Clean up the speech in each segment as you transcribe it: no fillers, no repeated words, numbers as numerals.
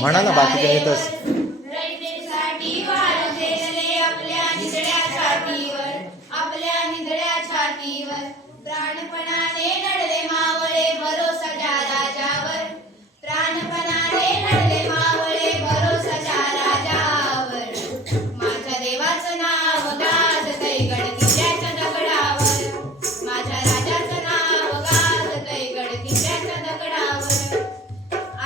म्हणा ना बाकीच्या येतच. रयतेसाठी वाढलेले आपल्या निधड्या छातीवर, आपल्या निधड्या छातीवर प्राणपणाने लढले मावळे भरोसाच्या राजावर, प्राणपणाने लढले मावळे भरोसाच्या राजावर. माझ्या देवाचं नाव गाजतंय गडकिल्ल्याच्या दगडावर, माझ्या राजाचं नाव गाजतंय गडकिल्ल्याच्या दगडावर.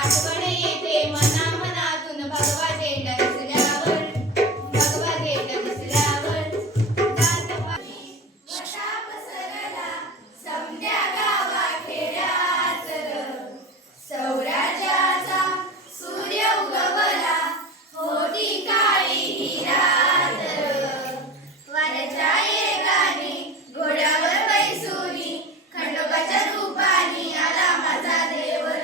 आठवण येते मना मनातून भगवा झेंडा दिसल्यावर, भगवा झेंडा दिसल्यावर. वटा पसरला समद्या गावाखेड्यात, सौराज्याचा सूर्य उगवला होती काळी ही रात. वाऱ्याच्या येगाने घोड्यावर बैसूनी खंडोबाच्या रूपानी आला माझा देवर.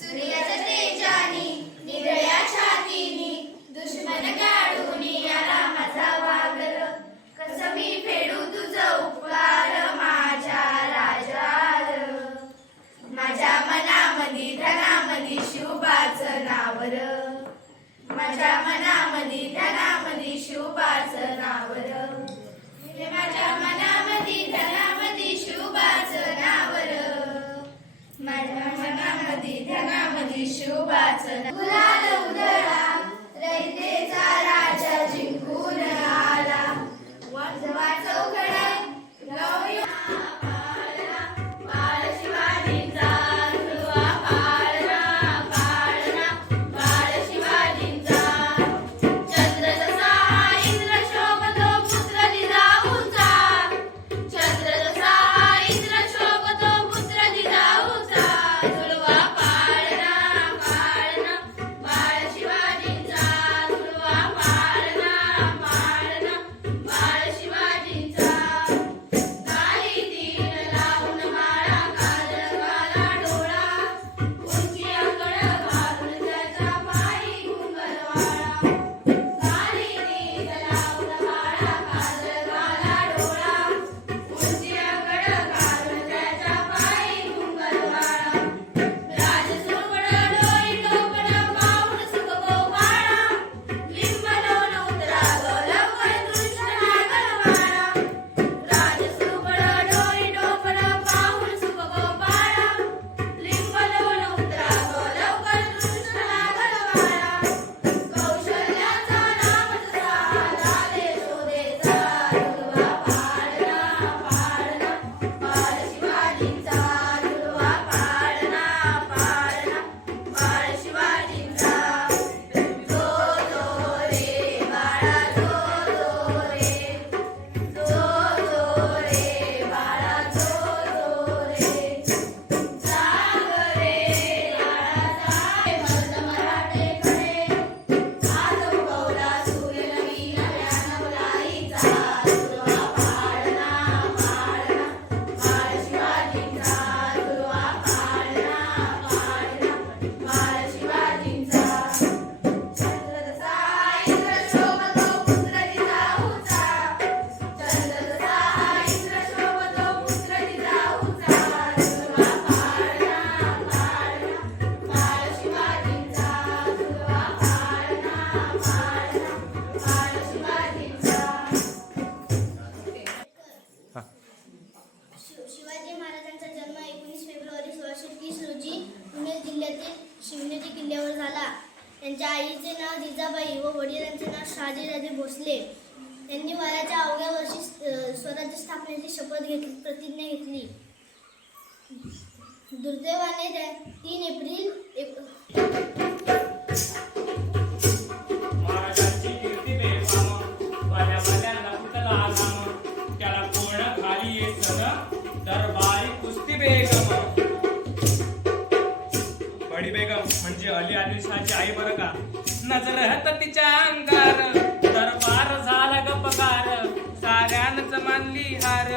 सूर्याच्या तेजानी निधड्या छातीनी दुश्मन काढून आला माझा वाघर. कसं मी फेडू तुझं उपकार माझ्या राजार. माझ्या मनामधी धनामधी शिवबाचं नावर, माझ्या मनामधी धनामधी शिवबाचं नावर. माझ्या मनामधी धनामधी शिवबाचं नावर, माझ्या मनामधी धनामधी शिवबाचं. गुलाल उधळा रयतेचा राजा जिंकून आला, वाजवा चौघडा गाऊया पाळणा, बाळ शिवाजींचा झुलवा पाळणा, पाळणा बाळ शिवाजींचा. चंद्र जसा इंद्र शोभतो पुत्र जिजाऊचा, चंद्र जसा इंद्र शोभतो पुत्र जिजाऊचा. झुलवा पाळणा, पाळणा बाळ शिवाजींचा, झुलवा पाळणा, पाळणा बाळ शिवाजींचा. काळी तीन लावून माळा काजळ घाला डोळा, उंची आकड घालून त्याच्या पायी घुंगरवाळा. काळी तीन लावून माळा काजळ घाला डोळा, उंची आकड घालून त्याच्या पायी घुंगरवाळा. राजसुरवड डोई टोपण पाहून सुख गोपाळा, लिंब लावून उतराव लवकर दुष्ट नागरवाळा. राजसुरवड डोई टोपण पाहून सुख गोपाळा, लिंब लावून उतराव लवकर दुष्ट नागरवाळा. कौशल्याचा नाम जसा लाले शोधेचा, झुलवा पाळणा, पाळणा बाळ शिवाजींचा, झुलवा पाळणा, पाळणा बाळ शिवाजींचा. जो जो रे बाळा जो जो रे, जो जो रे बाळा जो जो रे. जाग रे बाळा जाग, मर्द मराठेकडे आज उगवला सूर्य नवीन नव्या नवलाईचा. झुलवा पाळणा, पाळणा बाळ शिवाजींचा, झुलवा पाळणा, पाळणा बाळ शिवाजींचा. चंद्र जसा इंद्र शोभतो पुत्र जिजाऊचा, चंद्र जसा इंद्र शोभतो पुत्र जिजाऊचा. झुलवा पाळणा, पाळणा बाळ शिवाजींचा, झुलवा पाळणा, पाळणा बाळ शिवाजींचा. शिवाजी महाराजांचा जन्म 19 फेब्रुवारी 1630 रोजी पुणे जिल्ह्यातील शिवनेरी किल्ल्यावर झाला. त्यांच्या आईचे नाव जिजाबाई व वडिलांचे नाव शहाजीराजे भोसले. त्यांनी वयाच्या अवघ्या वर्षी स्वराज्य स्थापनेची शपथ घेतली, प्रतिज्ञा घेतली. दुर्दैवाने 3 एप्रिल महाराजांची कीर्ती बेफाम, भल्या भल्यांना कुठला आगाम. त्याला कोण खाली येत दरबारी कुस्ती बेगम. बडी बेगम म्हणजे अली आदिलशाहची आई बरं का. नजर हत तिच्या अंगार, दरबार झाला गपगार, साऱ्यानच मानली हार.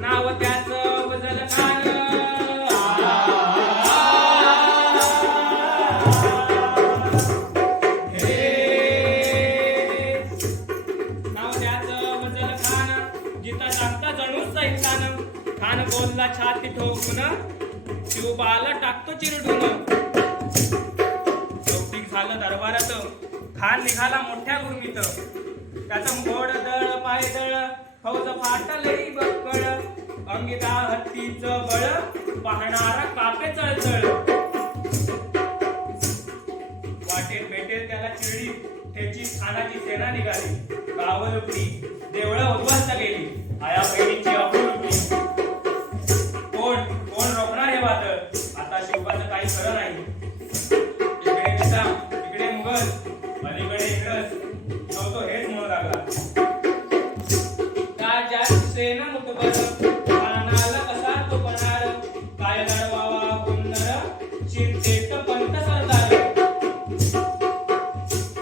नाव त्याचं वजल खान, नाव त्याचं वजल खान. जिथं जागता जणू सैतान, खान बोल छाती ठोकून शिवबाला टाकतो चिरडून. लौकिक झालं दरबारात, खान निघाला मोठ्या गुरमीत. त्याचं घोड दळ पाय दळ फौज फाटलई बक्कळ. अंगिता हत्तीचं बळ पाहणारा कापे चळचळ. वाटेत भेटेल त्याला चिरडी त्याची खानाची सेना निघाली. गावं लुटली, देवळं उद्ध्वस्त गेली. आया बहिणीची अपुलकी. कोण रोखणार हे वादळ? आता शिवबाचं काही खरं नाही. इकडे निजाम, इकडे मुघल, अलीकडे इंग्रज. तो हेच म्हणू लागला. राजाची सेना मुठभर, खानाला कसा तो पणार. काय लढवावा हुन्नर, चिंतेत पंत सरदार.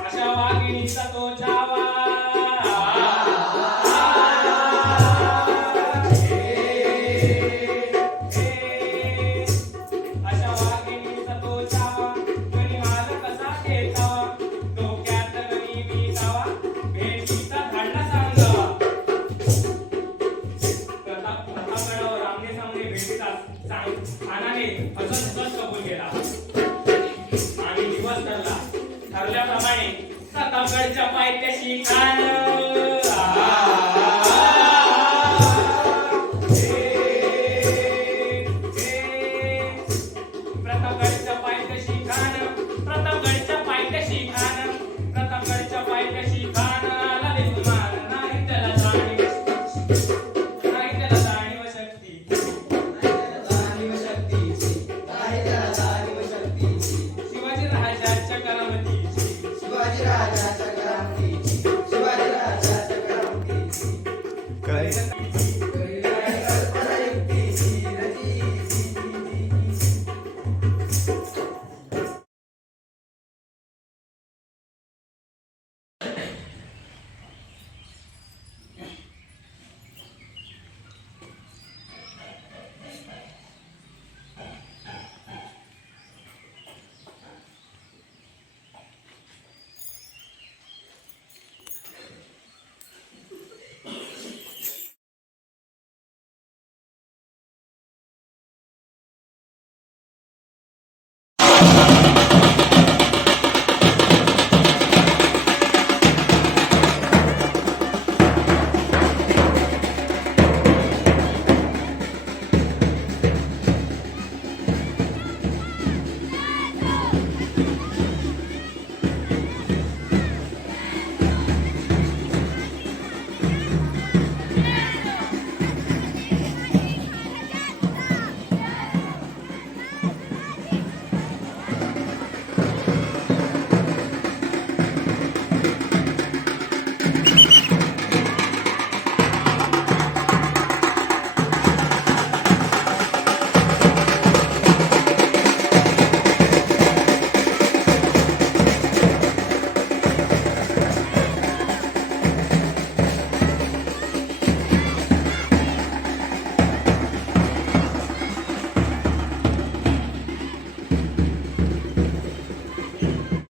अशा वाघिणीचा तो छावा. अशा वाघिणीचा तो छावा. गनिमाल कसा टेकावा. डोक्यात गणी विसावा. भेटीचा धाडला सांगावा. प्रतापगडावर आमने सामने भेटीचा खानाने हसत कबूल केला. आणि दिवस ठरला. ठरल्याप्रमाणे प्रतापगडच्या पायथ्याशी खान